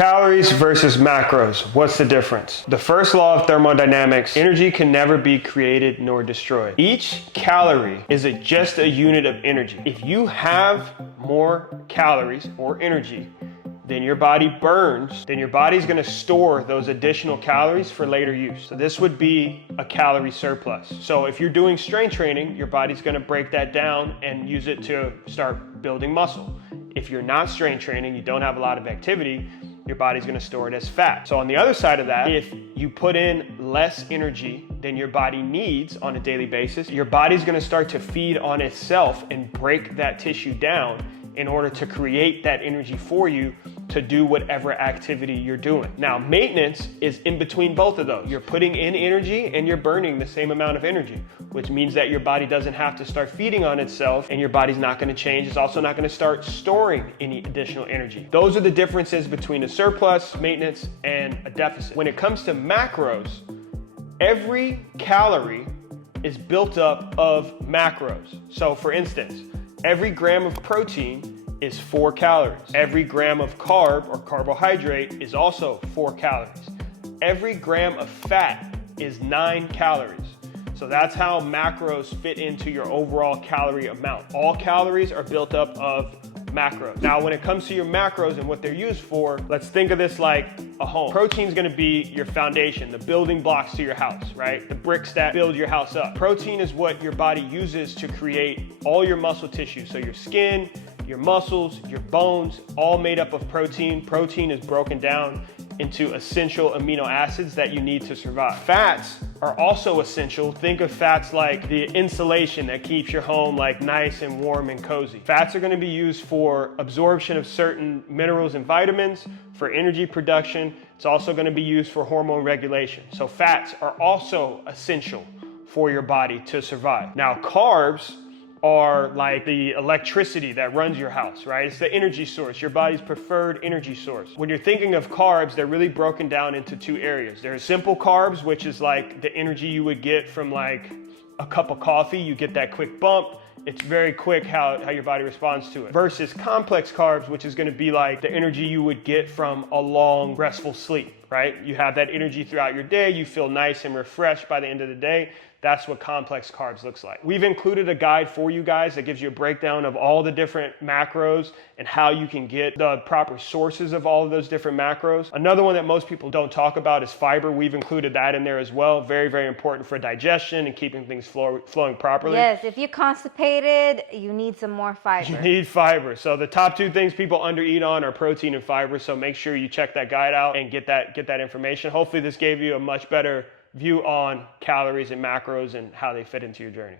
Calories versus macros. What's the difference? The first law of thermodynamics, energy can never be created nor destroyed. Each calorie is just a unit of energy. If you have more calories or energy than your body burns, then your body's gonna store those additional calories for later use. So this would be a calorie surplus. So if you're doing strength training, your body's gonna break that down and use it to start building muscle. If you're not strength training, you don't have a lot of activity, your body's gonna store it as fat. So on the other side of that, if you put in less energy than your body needs on a daily basis, your body's gonna start to feed on itself and break that tissue down in order to create that energy for you to do whatever activity you're doing. Now, maintenance is in between both of those. You're putting in energy and you're burning the same amount of energy, which means that your body doesn't have to start feeding on itself and your body's not gonna change. It's also not gonna start storing any additional energy. Those are the differences between a surplus, maintenance, and a deficit. When it comes to macros, every calorie is built up of macros. So for instance, every gram of protein is 4 calories. Every gram of carb or carbohydrate is also 4 calories. Every gram of fat is 9 calories. So that's how macros fit into your overall calorie amount. All calories are built up of macros. Now, when it comes to your macros and what they're used for, let's think of this like a home. Protein's gonna be your foundation, the building blocks to your house, right? The bricks that build your house up. Protein is what your body uses to create all your muscle tissue. So your skin, your muscles, your bones, all made up of protein. Protein is broken down into essential amino acids that you need to survive. Fats are also essential. Think of fats like the insulation that keeps your home like nice and warm and cozy. Fats are gonna be used for absorption of certain minerals and vitamins, for energy production. It's also gonna be used for hormone regulation. So fats are also essential for your body to survive. Now, carbs are like the electricity that runs your house, right? It's the energy source, your body's preferred energy source. When you're thinking of carbs, they're really broken down into 2 areas. There's simple carbs, which is like the energy you would get from like a cup of coffee. You get that quick bump. It's very quick how your body responds to it. Versus complex carbs, which is gonna be like the energy you would get from a long, restful sleep, right? You have that energy throughout your day. You feel nice and refreshed by the end of the day. That's what complex carbs looks like. We've included a guide for you guys that gives you a breakdown of all the different macros and how you can get the proper sources of all of those different macros. Another one that most people don't talk about is fiber. We've included that in there as well. Very, very important for digestion and keeping things flowing properly. Yes, if you're constipated, you need some more fiber. You need fiber. So the top 2 things people undereat on are protein and fiber. So make sure you check that guide out and get that information. Hopefully this gave you a much better view on calories and macros and how they fit into your journey.